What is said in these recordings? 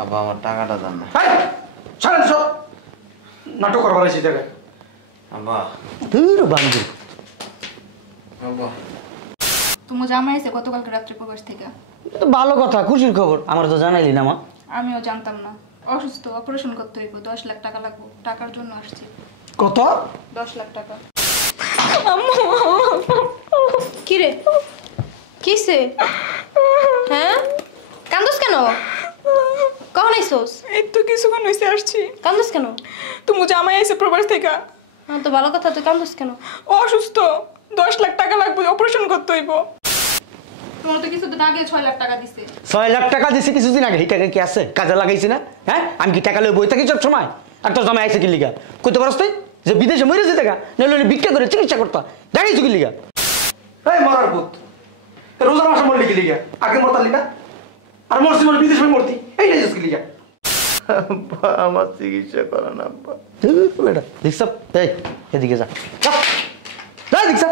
আব্বা আমার টাকাটা দেন না। ছাড়েন সব নাটক করবার এসে দেখে আব্বা বান্ধব আব্বা তোমার জামাই এসে গতকালকে রাত্রে প্রবাস থেকে। ভালো কথা, খুশির খবর। আমার তো জানাইলি না মা। আমিও জানতাম না, অসুস্থ, অপারেশন করতে হইব, 10 লাখ টাকা লাগবে, টাকার জন্য আসছি। কত? 10 লাখ টাকা। কি রে, কিসে? হ্যাঁ কান্দোস কেন? কখন আইসোস? এই তো কিছুক্ষণ হয়েছে আসছি। কান্দোস কেন? তুমি জামাই আইসে প্রবাস থেকে। হ্যাঁ তো ভালো কথা, তুই কান্দোস কেন? অসুস্থ, 10 লাখ টাকা লাগবে, অপারেশন করতে হইব। তোমার তো কিছুদিন আগে 6 লাখ টাকা দিছে। 6 লাখ টাকা দিছে কিছুদিন আগে। এই টাকা কি আছে? কাজে লাগাইছি না? হ্যাঁ, আমি কি টাকা লই বই থাকি সব সময়? আর তোর জামাই আইছে কি লিগা? কইতে পারছ তুই যে বিদেশে মরে যেতে টাকা নইলে ভিক্ষা করে চিকিৎসা করতা? দেখাইছো কি লিগা? এই মরার পুত, রোজার মাসে মরলি কি লিগা? আগে মরতালি না? আর মরছি মানে বিদেশে মরতি, এইটাই কি লিগা? আব্বা আমার চিকিৎসা করেন আব্বা। বেটা দেখছ? এই এদিকে যা, যা যা দেখছ?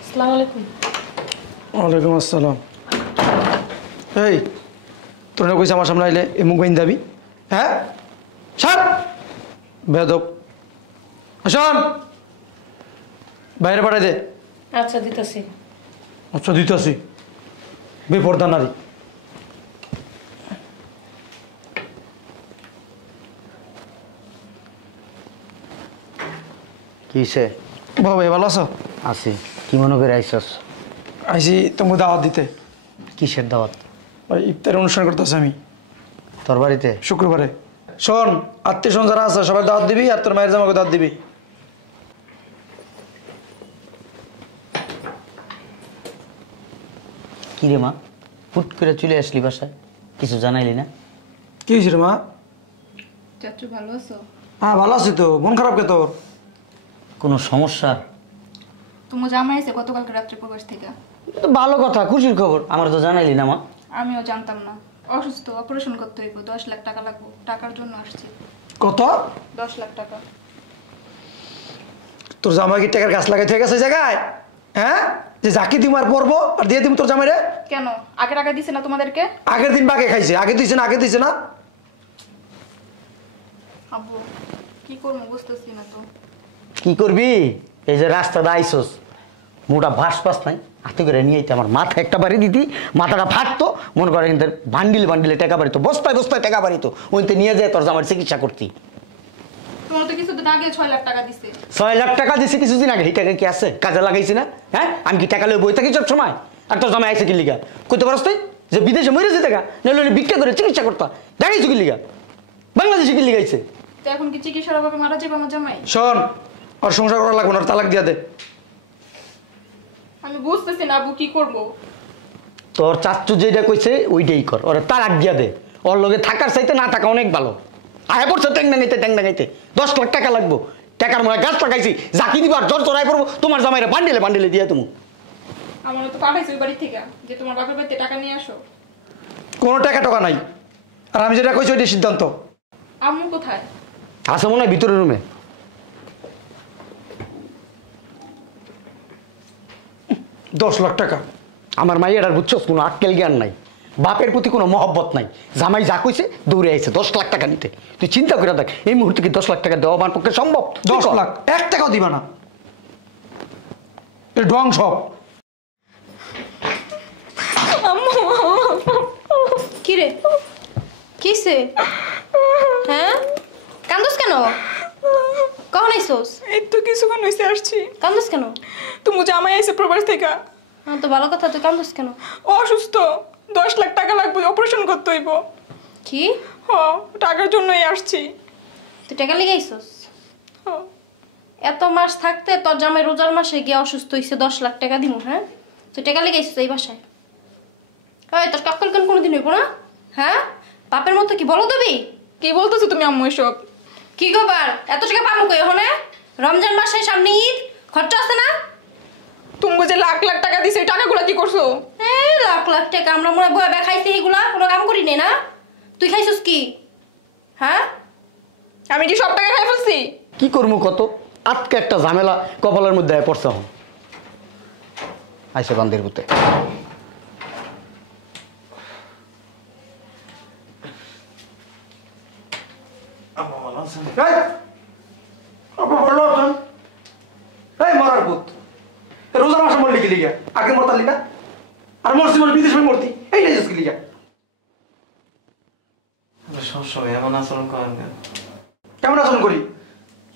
আসসালামু আলাইকুম। ওয়ালাইকুম আসসালাম। এই তোর না কইছে আমার সামনে আইলে এ মুখ বাইন দাবি? হ্যাঁ ছাড় বেদব। আসন বাইরে পাঠাই দে। আচ্ছা দিতেছি। আচ্ছা দিতেছি। বেপরদা নারী। কিসে? বাবা ভালো আছো? আছি। কি মনে করে আইসস? আইসি তোমাকে দাওয়াত দিতে। কিসের দাওয়াত? ওই ইফতারের অনুষ্ঠান করতেছি আমি তোর বাড়িতে শুক্রবারে। শোন, আত্মীয় স্বজন যারা আছে সবাই দাওয়াত দিবি, আর তোর মায়ের জামাকে দাওয়াত দিবি। কি রে মা, হুট করে চলে আসলি বাসায়, কিছু জানাইলি না? কি হয়েছে রে মা? চাচু ভালো আছো? হ্যাঁ ভালো আছি তো। মন খারাপ কে তোর? কোনো সমস্যা? তোমার জামাই এসে গতকালকে রাত্রে প্রবাস থেকে। ভালো কথা, খুশির খবর। আমার তো জানাইলি না মা। আমিও জানতাম না, অসুস্থ, অপারেশন করতে হইব, 10 লাখ টাকা লাগবে, টাকার জন্য আসছি। কত? 10 লাখ টাকা। তোর জামাই কি টাকার গাছ লাগাই থেকে গেছে জায়গায়? হ্যাঁ, যে জাকি দিম আর পরবো আর দিয়ে দিম তোর জামাইরে? কেন আগে টাকা দিছে না তোমাদেরকে? আগের দিন বাগে খাইছে, আগে দিছে না? আগে দিছে না? আব্বু কি করবো বুঝতেছি না তো। কি করবি? এই যে রাস্তাটা আইসস, মোটা ভাস পাস নাই, হাতে করে নিয়ে আইতে আমার মাথা একটা বাড়ি দিতি, মাথাটা ফাটতো, মনে করে কিন্তু বান্ডিলে বান্ডিলে টাকা বাড়িতো, বস্তায় বস্তায় টাকা বাড়িতো, ওইতে নিয়ে যায় তোর জামার চিকিৎসা করতি। তোমার তো কিছুদিন আগে 6 লাখ টাকা দিছে। 6 লাখ টাকা দিছি কিছুদিন আগে। এই টাকা কি আছে? কাজে লাগাইছি না? হ্যাঁ, আমি কি টাকা লই বই থাকি সব সময়? আর তোর জামাই আইছে কি লিগা? কইতে পারছ তুই যে বিদেশে মরে যেতে টাকা নইলে ভিক্ষা করে চিকিৎসা করতা? দেখাইছো কি লিগা? বাংলাদেশে কি লিগাইছে? তো এখন কি চিকিৎসার অভাবে মারা যাবে আমার জামাই? শোন, আর সংসার করা লাগবে না, আর তালাক দিয়া দে। আমি বুঝতেছি না আব্বু কি করবো। তোর চাচ্চু যেটা কইছে ওইটাই কর, ওরা তালাক দিয়া দে। ওর লগে থাকার চাইতে না থাকা অনেক ভালো। আয় পড়ছে ট্যাং ডাঙাইতে 10 লাখ টাকা লাগবো। টাকার মনে গাছ লাগাইছি, জাকি দিবার জ্বর চড়াই পড়বো, তোমার জামাইরা বান্ডিলে বান্ডিলে দিয়ে তুমি। আমার তো পাঠাইছে ওই বাড়ি থেকে যে তোমার বাপের বাড়িতে টাকা নিয়ে আসো। কোনো টাকা টাকা নাই, আর আমি যেটা কইছি ওইটাই সিদ্ধান্ত। আম্মু কোথায়? আসে মনে হয় ভিতরের রুমে। 10 লাখ টাকা আমার মাইয়াটার বুঝছো কোনো আক্কেল জ্ঞান নাই, বাপের প্রতি কোনো মহব্বত নাই। জামাই যা কইছে দৌড়ে আইছে 10 লাখ টাকা নিতে। তুই চিন্তা করে দেখ, এই মুহূর্তে কি 10 লাখ টাকা দেওয়া আমার পক্ষে সম্ভব? 10 লাখ 1 টাকাও দিবা না, এ ঢং সব। কি রে, কিসে? হ্যাঁ কান্দোস কেন? কখন আইসোস? এই তো কিছুক্ষণ হয়েছে আসছি। কান্দোস কেন? তুমি জামাই আইসে প্রবাস থেকে। হ্যাঁ তো ভালো কথা, তুই কান্দোস কেন? অসুস্থ, 10 লাখ টাকা লাগবে, অপারেশন করতে হইব। কি? হ, টাকার জন্যই আসছি। তুই টাকা লেগে আইসোস? হ, এত মাস থাকতে তোর জামাই রোজার মাসে গিয়ে অসুস্থ হয়েছে, 10 লাখ টাকা দিব? হ্যাঁ তুই টাকা লেগে আইসোস এই বাসায়? ওই তোর কাকল কেন কোনোদিন হইব না? হ্যাঁ বাপের মতো কি বলো তুমি? কি বলতেছো তুমি আম্মু এসব? কি গোবার এত টাকা পাবো কই এখন? রমজান মাসে সামনে ঈদ, খরচা আছে না? তুমি যে লাখ লাখ টাকা দিছে, এই টাকাগুলো কি করছো? এই লাখ লাখ টাকা আমরা মনে বয়া খাইছি, এগুলা কোনো কাম করি নাই না? তুই খাইছিস কি? হ্যাঁ আমি কি সব টাকা খাই ফেলছি? কি করবো কত? আজকে একটা ঝামেলা কপালের মধ্যে পড়ছে হন আইসে বান্দির পুতে। আব্বা ভালো আছেন? এই, আব্বা ভালো আছেন? এই মরার পুত, রোজার মাসে মরলি কি লিগা? আগে মরতালি না? আর মরছি মানে বিদেশে মরতি, এইটাই কি লিগা? আপনি সবসময় এমন আচরণ করেন কেন? কেমন আচরণ করি?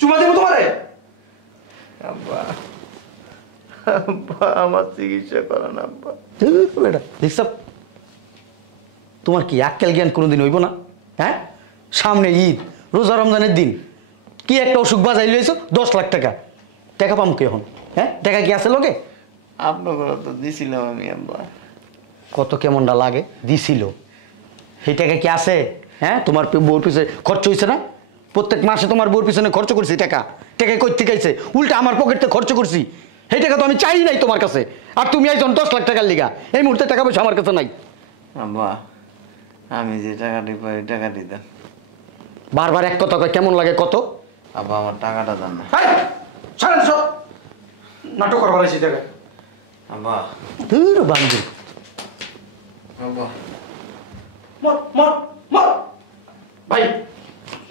চুমা দেবো তোমারে? আব্বা আব্বা আমার চিকিৎসা করেন আব্বা। দেখছ তোমার কি আক্কেল জ্ঞান কোনোদিন হইব না? হ্যাঁ, সামনে ঈদ, রোজা রমজানের দিন, কি একটা অসুখ বাজাই লইছো 10 লাখ টাকা। টাকা পাম কে এখন? হ্যাঁ, টাকা কি আছে লোকে? আপনাকে তো দিছিলাম আমি আব্বা। কত কেমনটা লাগে দিছিল, সেই টাকা কি আছে? হ্যাঁ, তোমার বউর পিছনে খরচ হয়েছে না? প্রত্যেক মাসে তোমার বউর পিছনে খরচ করছি টাকা। টাকা কই থেকে আইছে? উল্টা আমার পকেটে খরচ করছি। সেই টাকা তো আমি চাই নাই তোমার কাছে, আর তুমি আইজন 10 লাখ টাকার লিগা। এই মুহূর্তে টাকা পয়সা আমার কাছে নাই। আব্বা আমি যে টাকাটি পাই টাকাটি দেন। বারবার এক কথা কয়, কেমন লাগে কত? আব্বা আমার টাকাটা দেন না। এই, ছাড়েন সব। নাটক করবার আছি দেখে। আব্বা ধুর বান্ধব, আব্বা মর মর মর। ভাই,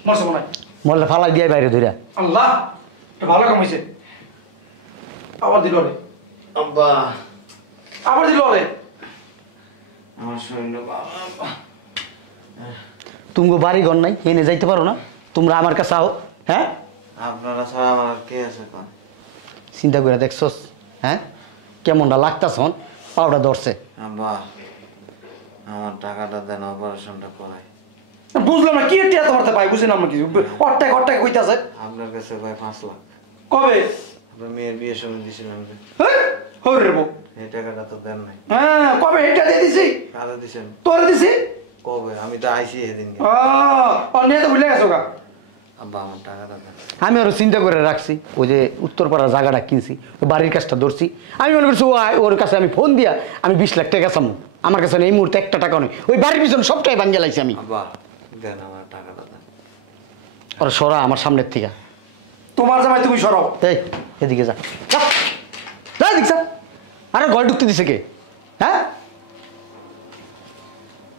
মরছে মনে হয়। মরলে ফালাই দিয়ে বাইরে ধইরা। আল্লাহ, এটা ভালো কাম হয়েছে। আবার দিল রে, আব্বা আবার দিল রে। আমার শরীর বাবা। তুমি বাড়ি ঘর নাই, এনে যাইতে পারো না? তোমরা আমার কাছে আও। হ্যাঁ, আপনারা ছাড়া আমার আর কে আছে কোন? চিন্তা করে দেখছস? হ্যাঁ, কেমনটা লাগতাছ? পাউডা ধরছে। আব্বা আমার টাকাটা দেন, অপারেশনটা করাই। বুঝলাম না কি টিয়া তোমার পাই, বুঝলাম না কিছু। অট্টাক অট্টাক কইতাছে। আপনার কাছে ভাই 5 লাখ কবে? আপনার মেয়ের বিয়ের সময় দিয়েছিলাম যে, হরে রে বউ। এই টাকাটা তো দেন নাই। হ্যাঁ, কবে এটা দিয়ে দিছি? কারা দিছেন? তোরে দিছি? কবে? আমি তো আইসি এদিন। নিয়ে তো ভুলে গেছো গা। আব্বা আমার টাকাটা দেন। আমি আরো চিন্তা করে রাখছি, ওই যে উত্তরপাড়ার জায়গাটা কিনছি, ওই বাড়ির কাজটা ধরছি। আমি মনে করছি ওর কাছে আমি ফোন দিয়া আমি 20 লাখ টাকা চামু। আমার কাছে এই মুহূর্তে একটা টাকা নেই। ওই বাড়ির পিছনে সবটাই ভাঙ্গে লাইছি আমি। আব্বা দেন আমার টাকাটা দেন। ওরা সরা আমার সামনের থেকে। তোমার জামাই তুমি সরো। এই এদিকে যা, যা, যা এদিকে যা। আরে ঘরে ঢুকতে দিছে কে? হ্যাঁ,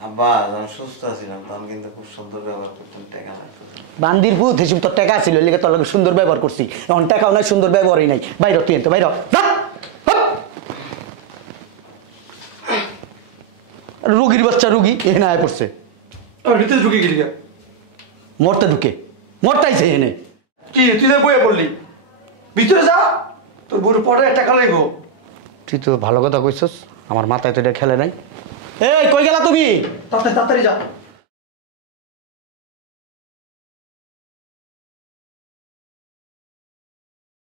আব্বা আমি সুস্থ ছিলাম তখন কিন্তু খুব সুন্দর ব্যবহার করতেন, টাকা লাগতো। বান্দির ভূত হিসেবে তোর টাকা ছিল, লিগে তোর লগে সুন্দর ব্যবহার করছি। এখন টাকাও নাই, সুন্দর ব্যবহারই নাই। বাইর তুই এনতে বাইর যা। রুগীর বাচ্চা রুগী এখানে আয় পড়ছে। ভিতরে ঢুকে গেলি গা। মরতে ঢুকে মরতাইছে এনে। কি তুই যে বইয়ে পড়লি? ভিতরে যা, তোর বুড়ো পরে টাকা লাগবো। তুই তো ভালো কথা কইছস, আমার মাথায় তো এটা খেলে নাই। এই কই গেলা তুমি? তাড়াতাড়ি তাড়াতাড়ি যা।